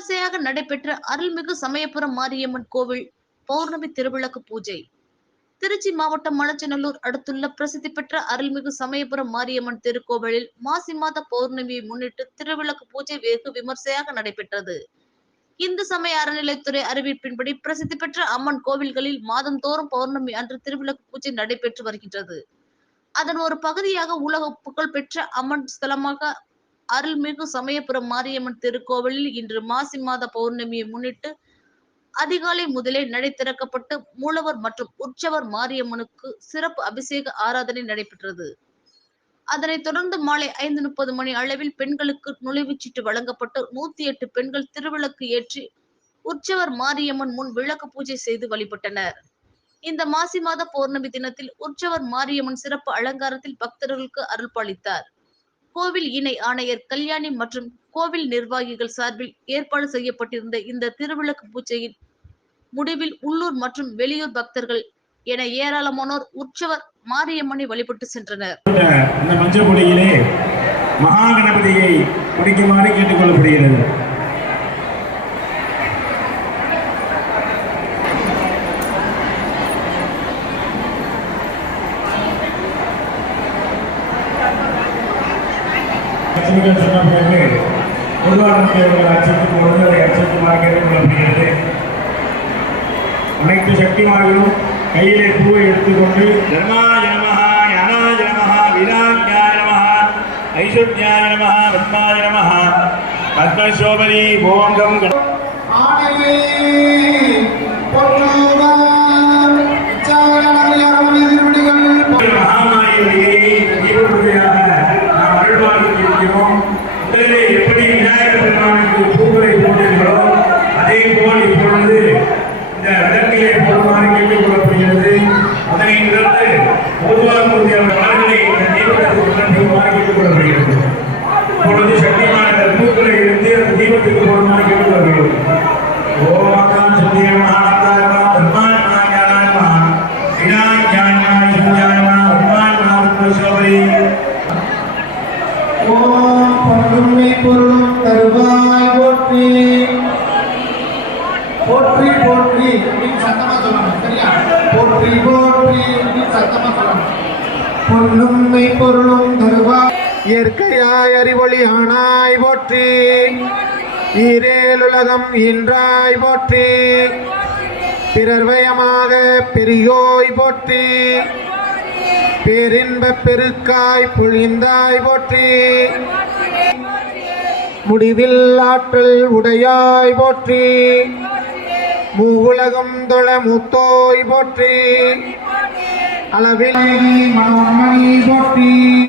விமர்சையாக நடைபெற்ற அருள்மிகு சமயபுரம் மாரியம்மன் கோவில் பௌர்ணமி திருவிளக்கு பூஜை. திருச்சி மாவட்டம் மலச்சநல்லூர் அடுத்துள்ள பிரசித்தி பெற்ற அருள்மிகு சமயபுரம் மாரியம்மன் திருக்கோவிலில் மாசி மாத பௌர்ணமியை முன்னிட்டு திருவிளக்கு பூஜை வெகு விமர்சையாக நடைபெற்றது. இந்து சமய அறநிலைத்துறை அறிவிப்பின்படி பிரசித்தி பெற்ற அம்மன் கோவில்களில் மாதந்தோறும் பௌர்ணமி அன்று திருவிளக்கு பூஜை நடைபெற்று வருகின்றது. அதன் ஒரு பகுதியாக உலக புகழ் பெற்ற அம்மன் ஸ்தலமாக அருள்மிகு சமயபுரம் மாரியம்மன் திருக்கோவிலில் இன்று மாசி மாத பௌர்ணமியை முன்னிட்டு அதிகாலை முதலே நடை திறக்கப்பட்டு மூலவர் மற்றும் உற்சவர் மாரியம்மனுக்கு சிறப்பு அபிஷேக ஆராதனை நடைபெற்றது. அதனைத் தொடர்ந்து மாலை ஐந்து முப்பது மணி அளவில் பெண்களுக்கு நுழைவுச்சீட்டு வழங்கப்பட்டு நூத்தி எட்டு பெண்கள் திருவிளக்கு ஏற்றி உற்சவர் மாரியம்மன் முன் விளக்கு பூஜை செய்து வழிபட்டனர். இந்த மாசி மாத பௌர்ணமி தினத்தில் உற்சவர் மாரியம்மன் சிறப்பு அலங்காரத்தில் பக்தர்களுக்கு அருள்பாளித்தார் கோவில் இணை ஆணையர் கல்யாணி மற்றும் கோவில் நிர்வாகிகள் சார்பில் ஏற்பாடு செய்யப்பட்டிருந்த இந்த திருவிளக்கு பூஜையின் முடிவில் உள்ளூர் மற்றும் வெளியூர் பக்தர்கள் என ஏராளமானோர் உற்சவர் மாரியம்மனை வழிபட்டு சென்றனர். இந்த மஞ்சள் மகா கணபதியை கேட்டுக்கொள்ளப்படுகிறது. அச்சுறுத்தல் சொன்ன பிறகு பொதுவான தேர்தல் அச்சுறுத்தி பொழுது அதை அச்சுறுத்துமாறு கேட்டுக்கொள்ளப்படுகிறது அனைத்து சக்திமார்களும் கையிலே பூவை எடுத்துக்கொண்டு தர்மாய நமஹ ஞானாய நமஹ வீராஜ்யாய நமஹ ஐஸ்வர்யாய நமஹ பத்மாய நமஹ பத்மசோபரி ஓங்கம் கண- ஆணையை முதலிலே எப்படி விநாயகர் பெருமானுக்கு பூக்களை போட்டிருக்கிறோம் அதே போல் இப்பொழுது இந்த விளக்கிலே போடுமாறு கேட்டுக்கொள்ளப்படுகிறது அதனை தொடர்ந்து பொதுவாக மலர்களை இந்த தீபத்துக்கு சமர்ப்பிக்குமாறு கேட்டுக்கொள்ளப்படுகிறது இப்பொழுது சக்திமான பூக்களை இருந்து அந்த தீபத்துக்கு போடுமாறு கேட்டுக்கொள்ளப்படுகிறது ஓம் சத்திய மகாத்மா பிரம்மாண்மாய ஓம் பொருளும் தருவாய் போற்றி. போற்றி போற்றி அப்படின்னு சத்தமா சொல்லணும் சரியா? போற்றி போற்றி அப்படின்னு சத்தமா சொல்லணும். பொன்னுமை பொருளும் தருவாய். இயற்கையாய் அறிவொளி ஆனாய் போற்றி. ஈரேலுலகம் இன்றாய் போற்றி. பிறர்வயமாக பெரியோய் போற்றி. பேரின்ப பெருக்காய் பொழிந்தாய் போற்றி. முடிவில் ஆற்றல் உடையாய் போற்றி. மூவுலகம் தொழ முத்தோய் போற்றி. அளவில் மனோன்மணி போற்றி.